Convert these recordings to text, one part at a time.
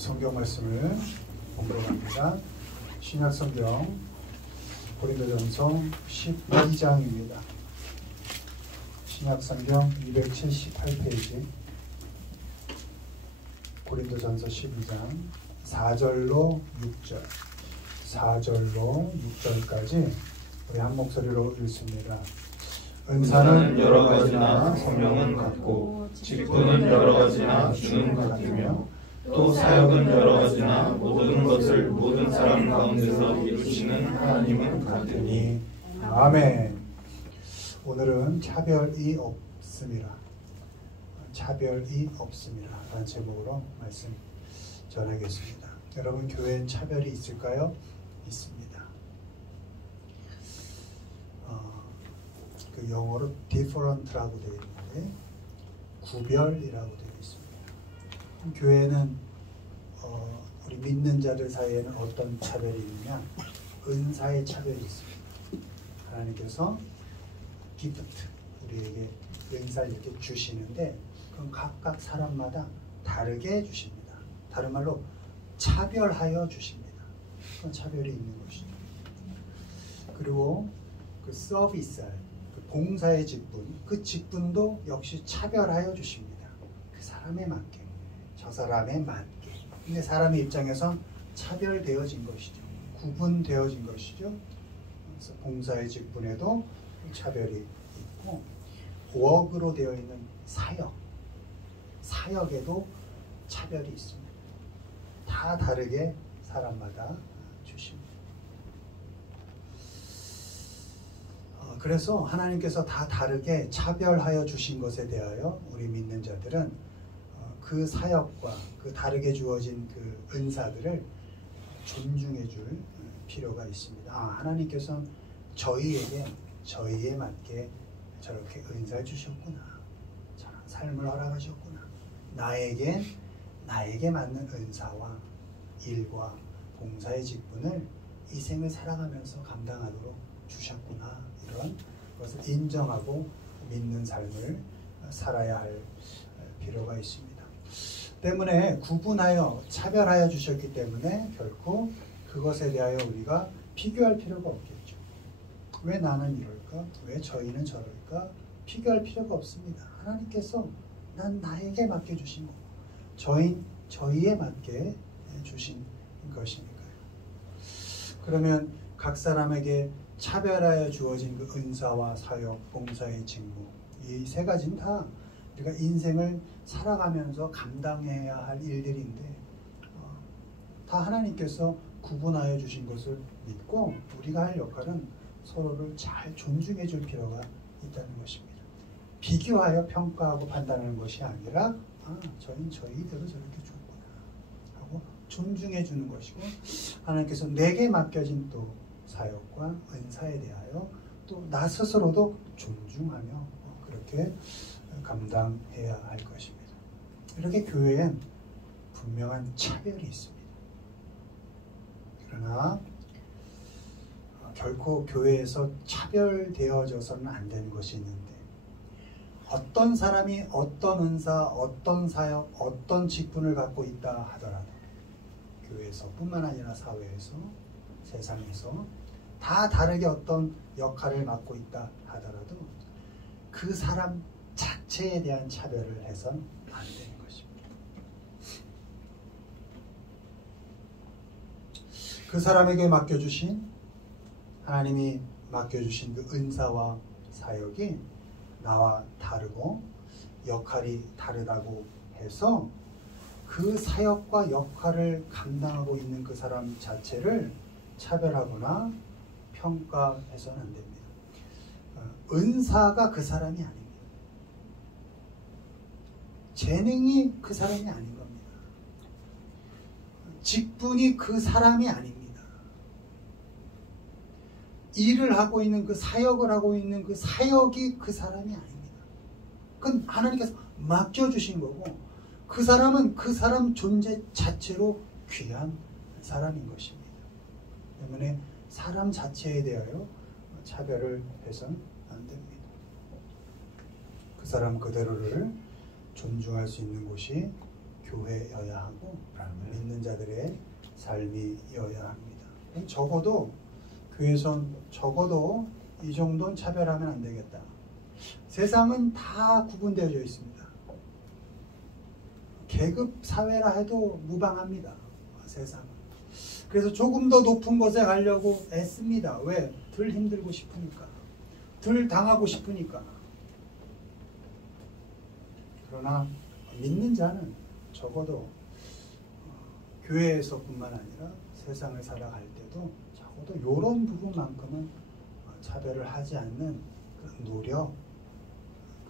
성경 말씀을 본으로 갑니다. 신약 성경 고린도전서 12장입니다. 신약 성경 278페이지 고린도전서 12장 4절로 6절 4절로 6절까지 우리 한 목소리로 읽습니다. 은사는 여러 가지나 성령은 같고 직분은 여러 가지나 주는 같으며 또 사역은 여러 가지나 모든 것을 모든 사람 가운데서 이루시는 하나님은 같으니. 아멘. 오늘은 차별이 없습니다. 차별이 없습니다 라는 제목으로 말씀 전하겠습니다. 여러분, 교회엔 차별이 있을까요? 있습니다. 그 영어로 different라고 되어 있는데 구별이라고 되어 있습니다. 교회는 우리 믿는 자들 사이에는 어떤 차별이 있느냐? 은사의 차별이 있습니다. 하나님께서 기프트, 우리에게 은사를 이렇게 주시는데 그건 각각 사람마다 다르게 주십니다. 다른 말로 차별하여 주십니다. 그건 차별이 있는 것이죠. 그리고 그 서비스, 그 봉사의 직분, 그 직분도 역시 차별하여 주십니다. 그 사람에 맞게, 저 사람에 맞게. 근데 사람의 입장에서 차별되어진 것이죠. 구분되어진 것이죠. 그래서 봉사의 직분에도 차별이 있고, 워크로 되어 있는 사역, 사역에도 차별이 있습니다. 다 다르게 사람마다 주십니다. 그래서 하나님께서 다 다르게 차별하여 주신 것에 대하여 우리 믿는 자들은 그 사역과 그 다르게 주어진 그 은사들을 존중해 줄 필요가 있습니다. 하나님께서 저희에게 저희에 맞게 저렇게 은사를 주셨구나. 저런 삶을 허락하셨구나. 나에게 맞는 은사와 일과 봉사의 직분을 이 생을 살아가면서 감당하도록 주셨구나. 이런 것을 인정하고 믿는 삶을 살아야 할 필요가 있습니다. 때문에 구분하여 차별하여 주셨기 때문에 결코 그것에 대하여 우리가 비교할 필요가 없겠죠. 왜 나는 이럴까? 왜 저희는 저럴까? 비교할 필요가 없습니다. 하나님께서 나에게 맡겨주신 거고 저희에 맞게 주신 것이니까요. 그러면 각 사람에게 차별하여 주어진 그 은사와 사역, 봉사의 직무, 이 세 가지는 다 우리가 인생을 살아가면서 감당해야 할 일들인데 다 하나님께서 구분하여 주신 것을 믿고 우리가 할 역할은 서로를 잘 존중해 줄 필요가 있다는 것입니다. 비교하여 평가하고 판단하는 것이 아니라 저희는 저희대로 저렇게 좋구나 하고 존중해 주는 것이고, 하나님께서 내게 맡겨진 또 사역과 은사에 대하여 또 나 스스로도 존중하며 그렇게 감당해야 할 것입니다. 이렇게 교회엔 분명한 차별이 있습니다. 그러나 결코 교회에서 차별되어져서는 안 되는 것이 있는데, 어떤 사람이 어떤 은사, 어떤 사역, 어떤 직분을 갖고 있다 하더라도 교회에서 뿐만 아니라 사회에서, 세상에서 다 다르게 어떤 역할을 맡고 있다 하더라도 그 사람 자체에 대한 차별을 해서는 안 되는 것입니다. 그 사람에게 맡겨주신, 하나님이 맡겨주신 그 은사와 사역이 나와 다르고 역할이 다르다고 해서 그 사역과 역할을 감당하고 있는 그 사람 자체를 차별하거나 평가해서는 안 됩니다. 은사가 그 사람이 아닙니다. 재능이 그 사람이 아닌 겁니다. 직분이 그 사람이 아닙니다. 일을 하고 있는 그 사역을 하고 있는 그 사역이 그 사람이 아닙니다. 그건 하나님께서 맡겨주신 거고, 그 사람은 그 사람 존재 자체로 귀한 사람인 것입니다. 때문에 사람 자체에 대하여 차별을 해서는 안 됩니다. 그 사람 그대로를 존중할 수 있는 곳이 교회여야 하고 믿는 자들의 삶이어야 합니다. 적어도 교회에선 적어도 이 정도는 차별하면 안 되겠다. 세상은 다 구분되어져 있습니다. 계급 사회라 해도 무방합니다. 세상은. 그래서 조금 더 높은 곳에 가려고 애씁니다. 왜? 덜 힘들고 싶으니까. 덜 당하고 싶으니까. 그러나 믿는 자는 적어도 교회에서뿐만 아니라 세상을 살아갈 때도 적어도 이런 부분만큼은 차별을 하지 않는 그런 노력,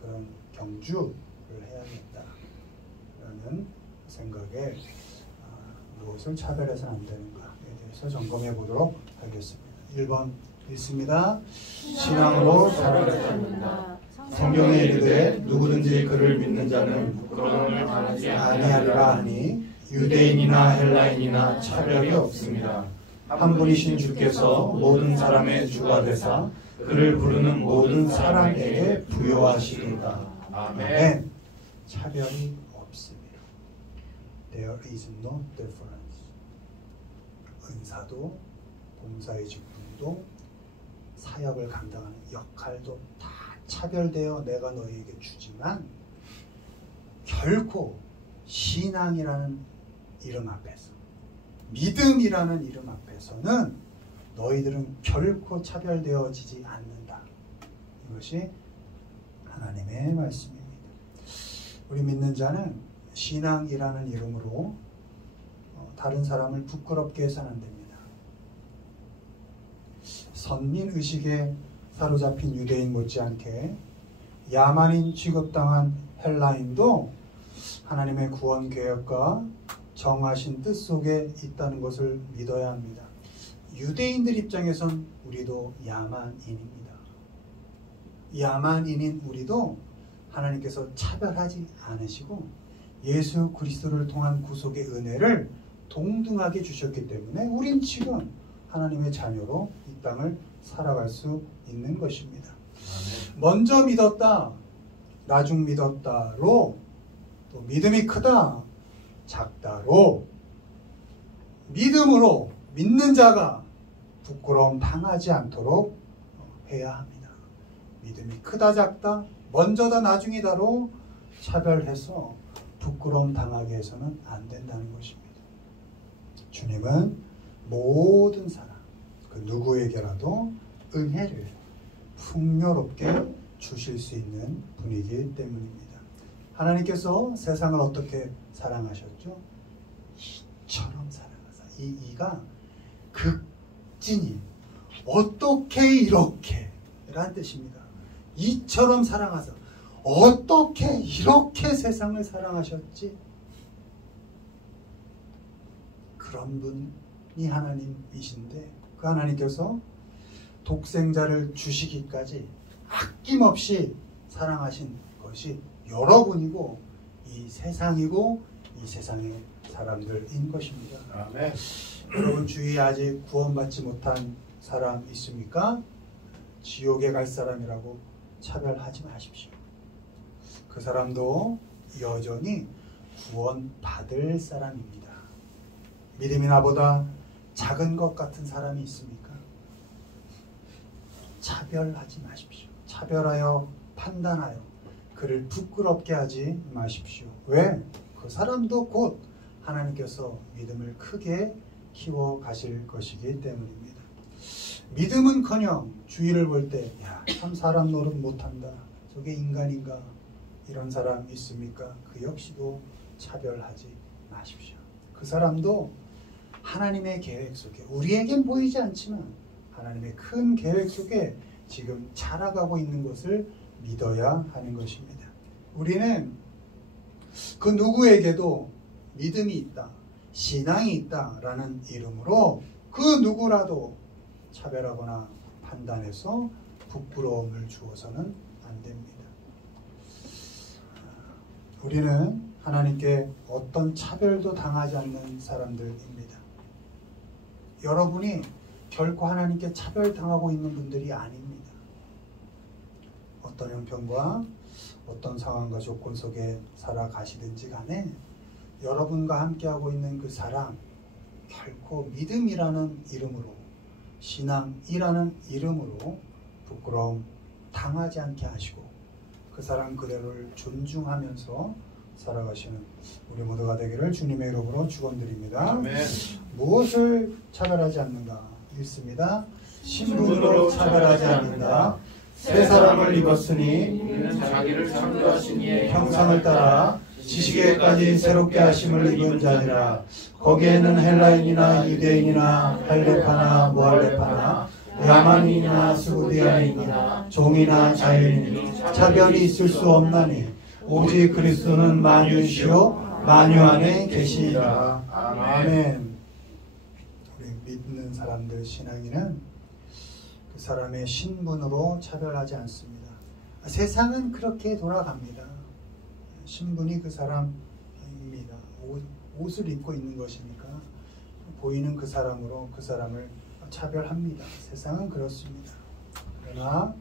그런 경주를 해야겠다라는 생각에 무엇을 차별해서는 안 되는가에 대해서 점검해 보도록 하겠습니다. 1번 읽습니다. 신앙으로 살아가지 않는다. 성경에 이르되 누구든지 그를 믿는 자는 부끄러움을 당하지 아니하리라 하니 유대인이나 헬라인이나 차별이 없습니다. 한 분이신 주께서 모든 사람의 주가 되사 그를 부르는 모든 사람에게 부여하시리다. 아멘. 차별이 없습니다. There is no difference. 은사도 봉사의 직분도 사역을 감당하는 역할도 다 차별되어 내가 너희에게 주지만 결코 신앙이라는 이름 앞에서 믿음이라는 이름 앞에서는 너희들은 결코 차별되어지지 않는다. 이것이 하나님의 말씀입니다. 우리 믿는 자는 신앙이라는 이름으로 다른 사람을 부끄럽게 해서는 안 됩니다. 선민의식에 사로잡힌 유대인 못지않게 야만인 취급당한 헬라인도 하나님의 구원 계획과 정하신 뜻 속에 있다는 것을 믿어야 합니다. 유대인들 입장에선 우리도 야만인입니다. 야만인인 우리도 하나님께서 차별하지 않으시고 예수 그리스도를 통한 구속의 은혜를 동등하게 주셨기 때문에 우린 지금 하나님의 자녀로 이 땅을 살아갈 수 있는 것입니다. 먼저 믿었다, 나중 믿었다로, 또 믿음이 크다, 작다로, 믿음으로 믿는 자가 부끄러움 당하지 않도록 해야 합니다. 믿음이 크다, 작다, 먼저다, 나중이다로 차별해서 부끄러움 당하게 해서는 안 된다는 것입니다. 주님은 모든 사람, 그 누구에게라도 은혜를 풍요롭게 주실 수 있는 분이기 때문입니다. 하나님께서 세상을 어떻게 사랑하셨죠? 이처럼 사랑하사. 이 이가 극진이 어떻게 이렇게 라는 뜻입니다. 이처럼 사랑하사. 어떻게 이렇게 세상을 사랑하셨지? 그런 분이 하나님이신데 그 하나님께서 독생자를 주시기까지 아낌없이 사랑하신 것이 여러분이고 이 세상이고 이 세상의 사람들인 것입니다. 아멘. 여러분 주위에 아직 구원받지 못한 사람 있습니까? 지옥에 갈 사람이라고 차별하지 마십시오. 그 사람도 여전히 구원받을 사람입니다. 믿음이 나보다 작은 것 같은 사람이 있습니까? 차별하지 마십시오. 차별하여 판단하여 그를 부끄럽게 하지 마십시오. 왜? 그 사람도 곧 하나님께서 믿음을 크게 키워 가실 것이기 때문입니다. 믿음은커녕 주위를 볼 때 야, 참 사람 노릇 못한다. 저게 인간인가? 이런 사람 있습니까? 그 역시도 차별하지 마십시오. 그 사람도 하나님의 계획 속에 우리에겐 보이지 않지만 하나님의 큰 계획 속에 지금 자라가고 있는 것을 믿어야 하는 것입니다. 우리는 그 누구에게도 믿음이 있다, 신앙이 있다라는 이름으로 그 누구라도 차별하거나 판단해서 부끄러움을 주어서는 안 됩니다. 우리는 하나님께 어떤 차별도 당하지 않는 사람들입니다. 여러분이 결코 하나님께 차별당하고 있는 분들이 아닙니다. 어떤 형편과 어떤 상황과 조건 속에 살아가시든지 간에 여러분과 함께하고 있는 그 사람, 결코 믿음이라는 이름으로, 신앙이라는 이름으로 부끄러움 당하지 않게 하시고 그 사람 그대로를 존중하면서 살아가시는 우리 모두가 되기를 주님의 이름으로 축원드립니다. 아멘. 무엇을 차별하지 않는가? 읽습니다. 신분으로 차별하지 않는다. 새 사람을 입었으니 이는 자기를 창조하신 이의 형상을 따라 지식에까지 새롭게 하심을 입은 자니라. 거기에는 헬라인이나 유대인이나 할레파나 무할레파나 야만인이나 스구디아인이나 종이나 자유인이 차별이 있을 수 없나니 오직 그리스도는 만유시요 만유 안에 계시니라. 아멘. 우리 믿는 사람들 신앙인은 그 사람의 신분으로 차별하지 않습니다. 세상은 그렇게 돌아갑니다. 신분이 그 사람입니다. 옷을 입고 있는 것이니까 보이는 그 사람으로 그 사람을 차별합니다. 세상은 그렇습니다. 그러나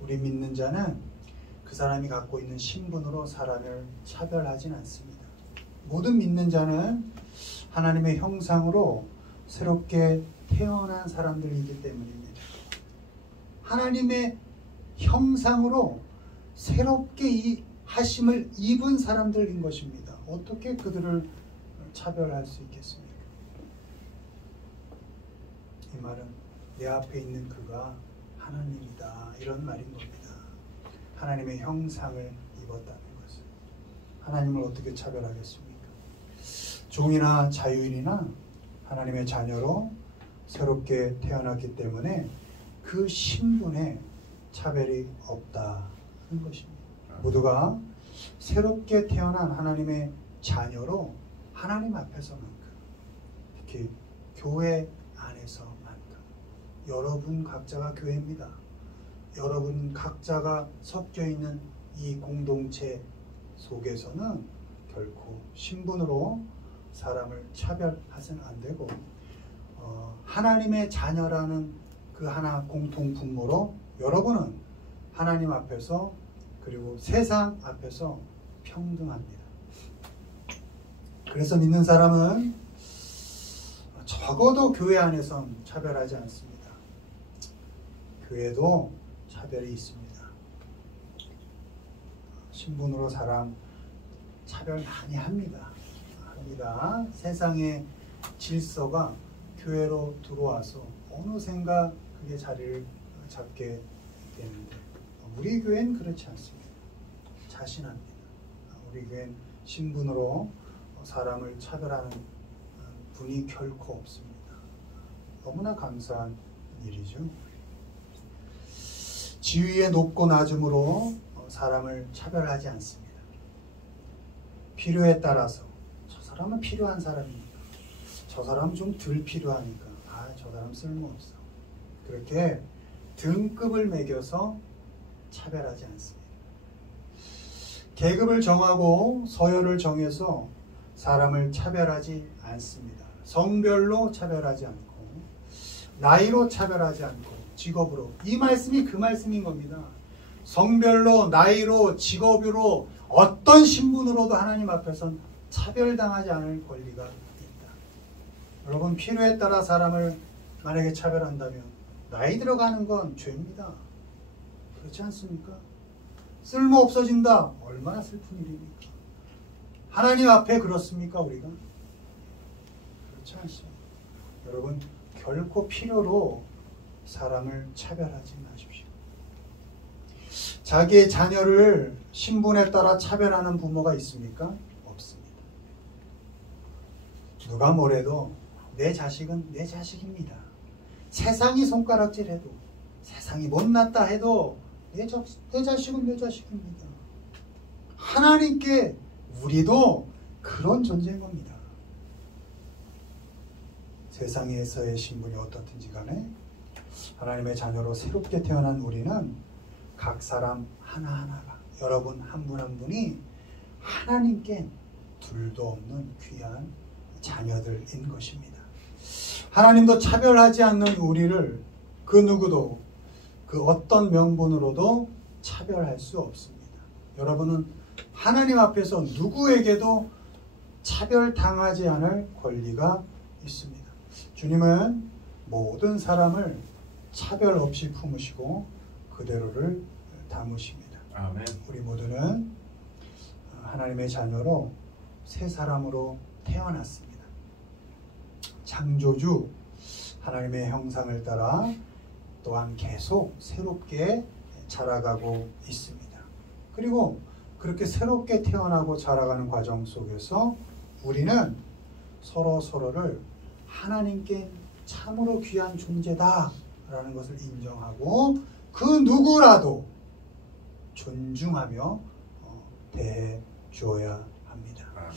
우리 믿는 자는 그 사람이 갖고 있는 신분으로 사람을 차별하진 않습니다. 모든 믿는 자는 하나님의 형상으로 새롭게 태어난 사람들이기 때문입니다. 하나님의 형상으로 새롭게 하심을 입은 사람들인 것입니다. 어떻게 그들을 차별할 수 있겠습니까? 이 말은 내 앞에 있는 그가 하나님이다 이런 말인 겁니다. 하나님의 형상을 입었다는 것은 하나님을 어떻게 차별하겠습니까? 종이나 자유인이나 하나님의 자녀로 새롭게 태어났기 때문에 그 신분에 차별이 없다는 것입니다. 모두가 새롭게 태어난 하나님의 자녀로 하나님 앞에서만큼, 특히 교회 안에서만큼, 여러분 각자가 교회입니다. 여러분 각자가 섞여 있는 이 공동체 속에서는 결코 신분으로 사람을 차별하서는 안 되고 하나님의 자녀라는 그 하나 공통 분모로 여러분은 하나님 앞에서 그리고 세상 앞에서 평등합니다. 그래서 믿는 사람은 적어도 교회 안에선 차별하지 않습니다. 교회도 차별이 있습니다. 신분으로 사람 차별 많이 합니다. 세상의 질서가 교회로 들어와서 어느샌가 그게 자리를 잡게 되는데 우리 교회는 그렇지 않습니다. 자신합니다. 우리 교회는 신분으로 사람을 차별하는 분이 결코 없습니다. 너무나 감사한 일이죠. 지위의 높고 낮음으로 사람을 차별하지 않습니다. 필요에 따라서 저 사람은 필요한 사람이니까 저 사람은 좀 덜 필요하니까 저 사람 쓸모없어. 그렇게 등급을 매겨서 차별하지 않습니다. 계급을 정하고 서열을 정해서 사람을 차별하지 않습니다. 성별로 차별하지 않고 나이로 차별하지 않고 직업으로. 이 말씀이 그 말씀인 겁니다. 성별로 나이로 직업으로 어떤 신분으로도 하나님 앞에선 차별당하지 않을 권리가 있다. 여러분 필요에 따라 사람을 만약에 차별한다면 나이 들어가는 건 죄입니다. 그렇지 않습니까? 쓸모 없어진다. 얼마나 슬픈 일입니까? 하나님 앞에 그렇습니까 우리가? 그렇지 않습니다. 여러분 결코 필요로 사람을 차별하지 마십시오. 자기의 자녀를 신분에 따라 차별하는 부모가 있습니까? 없습니다. 누가 뭐래도 내 자식은 내 자식입니다. 세상이 손가락질해도 세상이 못났다 해도 내 자식은 내 자식입니다. 하나님께 우리도 그런 존재인 겁니다. 세상에서의 신분이 어떻든지 간에 하나님의 자녀로 새롭게 태어난 우리는 각 사람 하나하나가 여러분 한 분 한 분이 하나님께 둘도 없는 귀한 자녀들인 것입니다. 하나님도 차별하지 않는 우리를 그 누구도 그 어떤 명분으로도 차별할 수 없습니다. 여러분은 하나님 앞에서 누구에게도 차별당하지 않을 권리가 있습니다. 주님은 모든 사람을 차별 없이 품으시고 그대로를 담으십니다. 아멘. 우리 모두는 하나님의 자녀로 새 사람으로 태어났습니다. 창조주 하나님의 형상을 따라 또한 계속 새롭게 자라가고 있습니다. 그리고 그렇게 새롭게 태어나고 자라가는 과정 속에서 우리는 서로를 하나님께 참으로 귀한 존재다라는 것을 인정하고 그 누구라도 존중하며 대해 주어야 합니다. 아멘.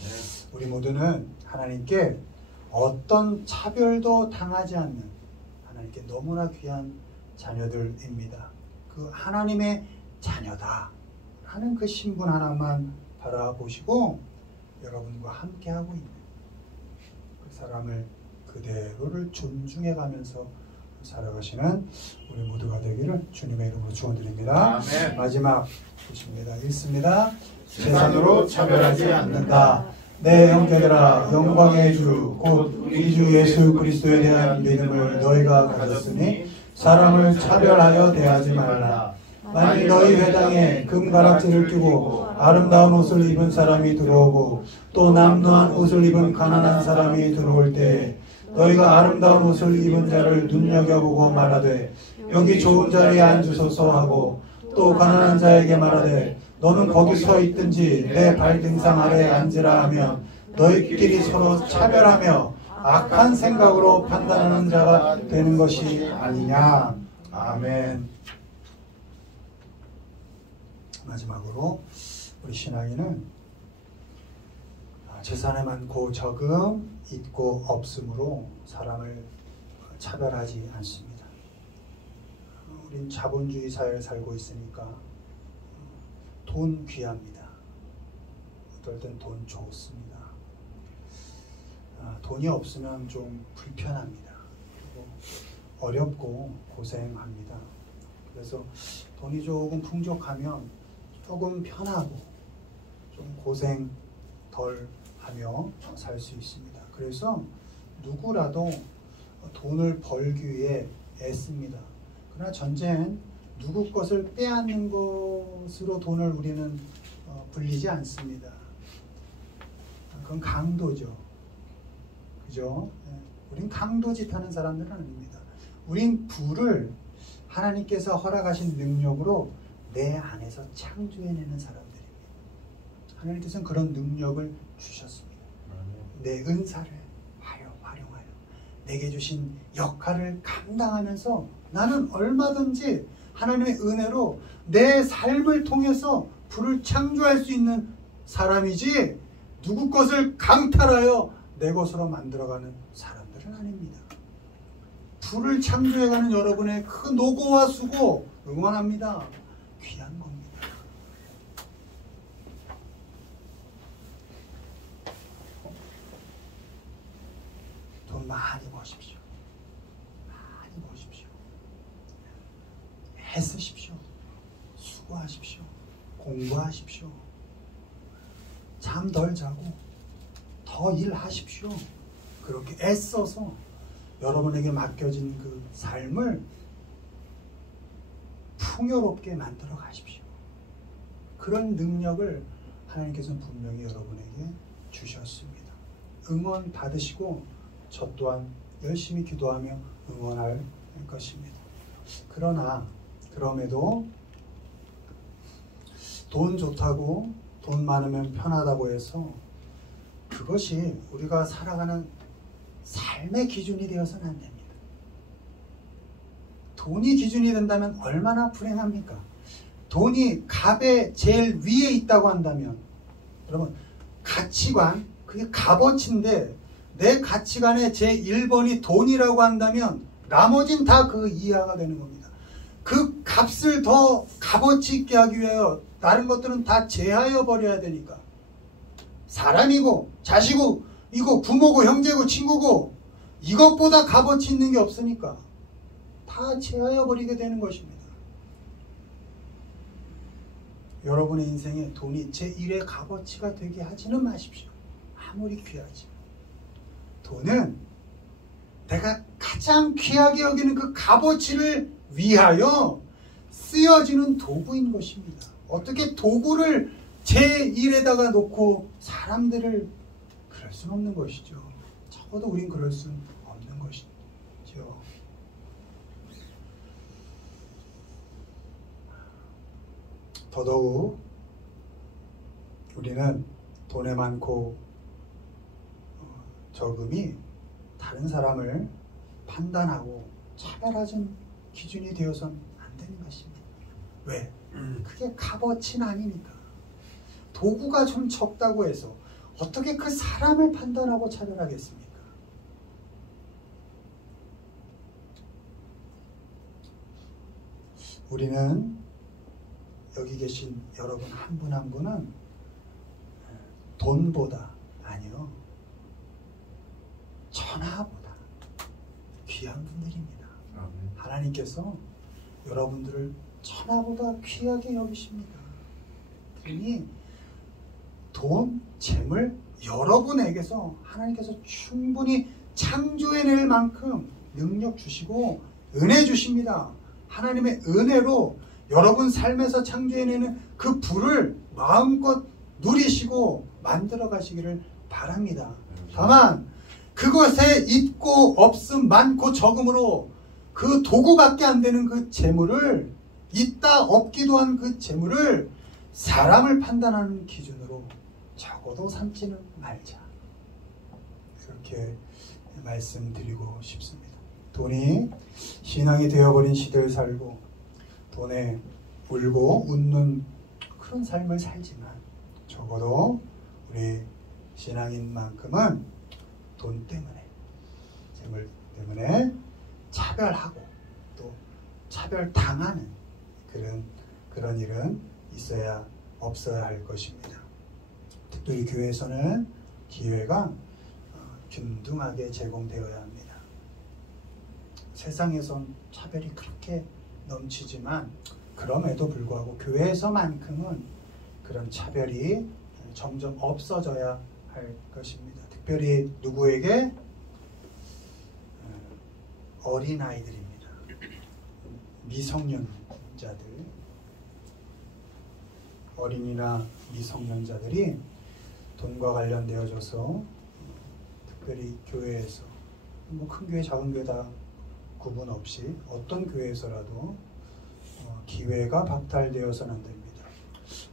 우리 모두는 하나님께 어떤 차별도 당하지 않는 하나님께 너무나 귀한 자녀들입니다. 그 하나님의 자녀다 하는 그 신분 하나만 바라보시고 여러분과 함께하고 있는 그 사람을 그대로를 존중해가면서 살아가시는 우리 모두가 되기를 주님의 이름으로 축원드립니다. 아멘. 마지막 보십니다. 읽습니다. 세상으로 차별하지 않는다. 내 형제들아, 영광의 주 곧 우리 주 예수 그리스도에 대한 믿음을 너희가 가졌으니 사람을 차별하여 대하지 말라. 만일 너희 회당에 금가락지를 끼고 아름다운 옷을 입은 사람이 들어오고 또 남루한 옷을 입은 가난한 사람이 들어올 때 너희가 아름다운 옷을 입은 자를 눈여겨보고 말하되 여기 좋은 자리에 앉으소서 하고 또 가난한 자에게 말하되 너는 거기 서 있든지 내 발등상 아래에 앉으라 하면 너희끼리 서로 차별하며 악한 생각으로 판단하는 자가 되는 것이 아니냐. 아멘. 마지막으로 우리 신앙인은 재산에 많고 적음, 있고 없음으로 사람을 차별하지 않습니다. 우린 자본주의 사회를 살고 있으니까 돈 귀합니다. 어떨 땐 돈 좋습니다. 돈이 없으면 좀 불편합니다. 그리고 어렵고 고생합니다. 그래서 돈이 조금 풍족하면 조금 편하고 좀 고생 덜 하며 살 수 있습니다. 그래서 누구라도 돈을 벌기 위해 애씁니다. 그러나 전쟁은 누구 것을 빼앗는 것으로 돈을 우리는 불리지 않습니다. 그건 강도죠. 그죠? 우린 강도짓 하는 사람들은 아닙니다. 우린 부를 하나님께서 허락하신 능력으로 내 안에서 창조해내는 사람들입니다. 하나님께서는 그런 능력을 주셨습니다. 내 은사를 활용하여 내게 주신 역할을 감당하면서 나는 얼마든지 하나님의 은혜로 내 삶을 통해서 부를 창조할 수 있는 사람이지 누구 것을 강탈하여 내 것으로 만들어가는 사람들은 아닙니다. 부를 창조해가는 여러분의 그 노고와 수고 응원합니다. 귀한 겁니다. 돈 많이 버십시오. 많이 버십시오. 애쓰십시오. 수고하십시오. 공부하십시오. 잠 덜 자고 더 일하십시오. 그렇게 애써서 여러분에게 맡겨진 그 삶을 풍요롭게 만들어 가십시오. 그런 능력을 하나님께서는 분명히 여러분에게 주셨습니다. 응원 받으시고 저 또한 열심히 기도하며 응원할 것입니다. 그러나 그럼에도 돈 좋다고 돈 많으면 편하다고 해서 그것이 우리가 살아가는 삶의 기준이 되어서는 안 됩니다. 돈이 기준이 된다면 얼마나 불행합니까? 돈이 값의 제일 위에 있다고 한다면 여러분 가치관, 그게 값어치인데 내 가치관의 제1번이 돈이라고 한다면 나머진 다 그 이하가 되는 겁니다. 그 값을 더 값어치 있게 하기 위하여 다른 것들은 다 제하여 버려야 되니까 사람이고 자식이고 부모고 형제고 친구고 이것보다 값어치 있는 게 없으니까 다 제하여 버리게 되는 것입니다. 여러분의 인생에 돈이 제1의 값어치가 되게 하지는 마십시오. 아무리 귀하지. 돈은 내가 가장 귀하게 여기는 그 값어치를 위하여 쓰여지는 도구인 것입니다. 어떻게 도구를 제 일에다가 놓고 사람들을 그럴 수는 없는 것이죠. 적어도 우린 그럴 수는 없는 것이죠. 더더욱 우리는 돈에 많고 적음이 다른 사람을 판단하고 차별하는 기준이 되어서는 안 되는 것입니다. 왜? 그게 값어치는 아니니까. 도구가 좀 적다고 해서 어떻게 그 사람을 판단하고 차별하겠습니까? 우리는 여기 계신 여러분 한 분 한 분은 돈보다 아니요 천하보다 귀한 분들입니다. 하나님께서 여러분들을 천하보다 귀하게 여기십니다. 그러니 돈, 재물 여러분에게서 하나님께서 충분히 창조해낼 만큼 능력 주시고 은혜 주십니다. 하나님의 은혜로 여러분 삶에서 창조해내는 그 불을 마음껏 누리시고 만들어 가시기를 바랍니다. 다만 그것에 있고 없음 많고 적음으로 그 도구밖에 안 되는 그 재물을 있다 없기도 한 그 재물을 사람을 판단하는 기준으로 적어도 삼지는 말자. 그렇게 말씀드리고 싶습니다. 돈이 신앙이 되어버린 시대를 살고 돈에 울고 웃는 그런 삶을 살지만 적어도 우리 신앙인만큼은 돈 때문에 재물 때문에 차별하고 또 차별당하는 그런 일은 없어야 할 것입니다. 특별히 교회에서는 기회가 균등하게 제공되어야 합니다. 세상에선 차별이 그렇게 넘치지만 그럼에도 불구하고 교회에서만큼은 그런 차별이 점점 없어져야 할 것입니다. 특별히 누구에게? 어린아이들입니다. 미성년자들, 어린이나 미성년자들이 돈과 관련되어져서 특별히 교회에서 뭐 큰 교회 작은 교회 다 구분 없이 어떤 교회에서라도 기회가 박탈되어서는 안 됩니다.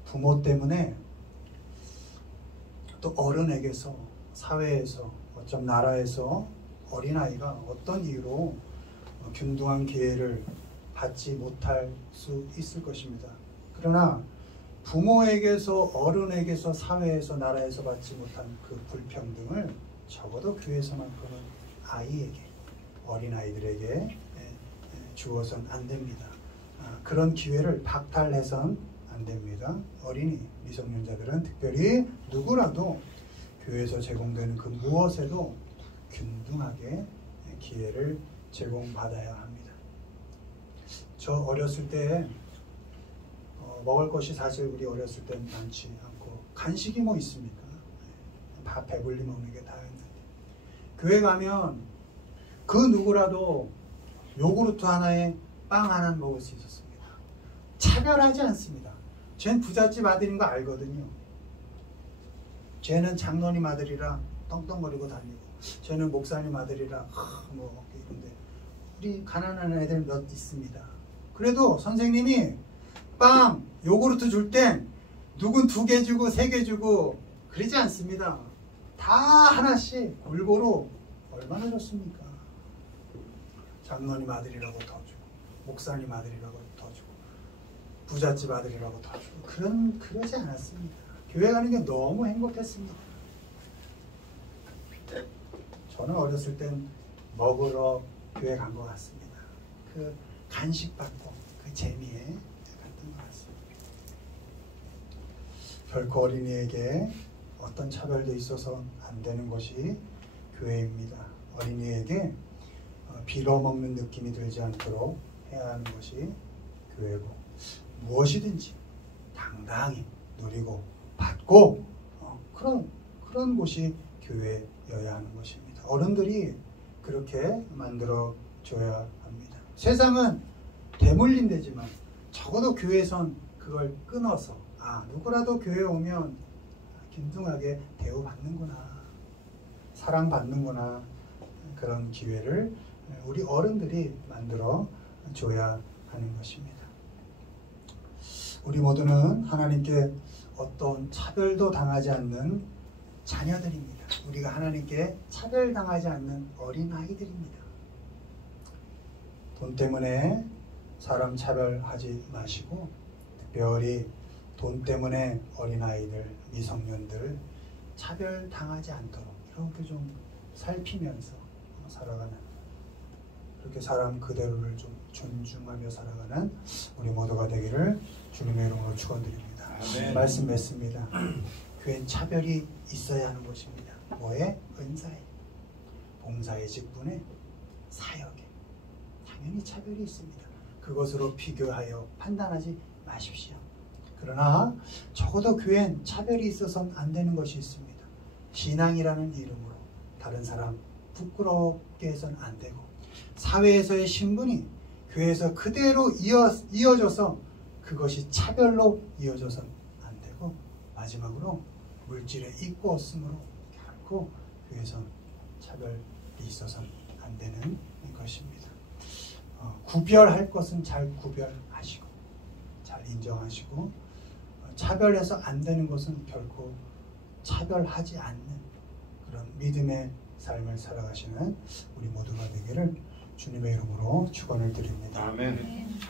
부모 때문에 또 어른에게서 사회에서 어쩜 나라에서 어린아이가 어떤 이유로 균등한 기회를 받지 못할 수 있을 것입니다. 그러나 부모에게서 어른에게서 사회에서 나라에서 받지 못한 그 불평등을 적어도 교회에서만큼은 아이에게 어린아이들에게 주어서는 안 됩니다. 그런 기회를 박탈해서는 안 됩니다. 어린이, 미성년자들은 특별히 누구라도 교회에서 제공되는 그 무엇에도 균등하게 기회를 제공받아야 합니다. 저 어렸을 때 먹을 것이 사실 우리 어렸을 때는 많지 않고 간식이 뭐 있습니까? 밥 배불리 먹는 게 다였는데 교회 가면 그 누구라도 요구르트 하나에 빵 하나 먹을 수 있었습니다. 차별하지 않습니다. 쟤는 부잣집 아들인 거 알거든요. 쟤는 장로님 아들이라 떵떵거리고 다니고 쟤는 목사님 아들이라 뭐 이런데 우리 가난한 애들 몇 있습니다. 그래도 선생님이 빵, 요구르트 줄 땐 누군 2개 주고 3개 주고 그러지 않습니다. 다 하나씩 골고루 얼마나 좋습니까? 장로님 아들이라고 더 주고 목사님 아들이라고 더 주고 부잣집 아들이라고 더 주고 그러지 않았습니다. 교회 가는 게 너무 행복했습니다. 저는 어렸을 땐 먹으러 교회 간 것 같습니다. 그 간식 받고 그 재미에 갔던 것 같습니다. 결코 어린이에게 어떤 차별도 있어서 안 되는 것이 교회입니다. 어린이에게 빌어먹는 느낌이 들지 않도록 해야 하는 것이 교회고 무엇이든지 당당히 누리고 받고 그런 곳이 교회여야 하는 것입니다. 어른들이 그렇게 만들어 줘야 합니다. 세상은 대물림되지만 적어도 교회에선 그걸 끊어서 누구라도 교회에 오면 균등하게 대우받는구나, 사랑받는구나, 그런 기회를 우리 어른들이 만들어 줘야 하는 것입니다. 우리 모두는 하나님께 어떤 차별도 당하지 않는 자녀들입니다. 우리가 하나님께 차별당하지 않는 어린아이들입니다. 돈 때문에 사람 차별하지 마시고, 특별히 돈 때문에 어린아이들, 미성년들 차별당하지 않도록 이렇게 좀 살피면서 살아가는, 그렇게 사람 그대로를 좀 존중하며 살아가는 우리 모두가 되기를 주님의 이름으로 축원드립니다. 아멘. 말씀 맺습니다. 교회는 차별이 있어야 하는 것입니다. 뭐에? 은사에, 봉사의 직분에, 사역에 당연히 차별이 있습니다. 그것으로 비교하여 판단하지 마십시오. 그러나 적어도 교회엔 차별이 있어서는 안 되는 것이 있습니다. 신앙이라는 이름으로 다른 사람 부끄럽게 해서는 안 되고, 사회에서의 신분이 교회에서 그대로 이어져서 그것이 차별로 이어져서는 안 되고, 마지막으로 물질의 있고 없음으로 결코 교회에서는 차별이 있어서는 안 되는 것입니다. 구별할 것은 잘 구별하시고 잘 인정하시고, 차별해서 안 되는 것은 결코 차별하지 않는 그런 믿음의 삶을 살아가시는 우리 모두가 되기를 주님의 이름으로 축원을 드립니다. 아멘.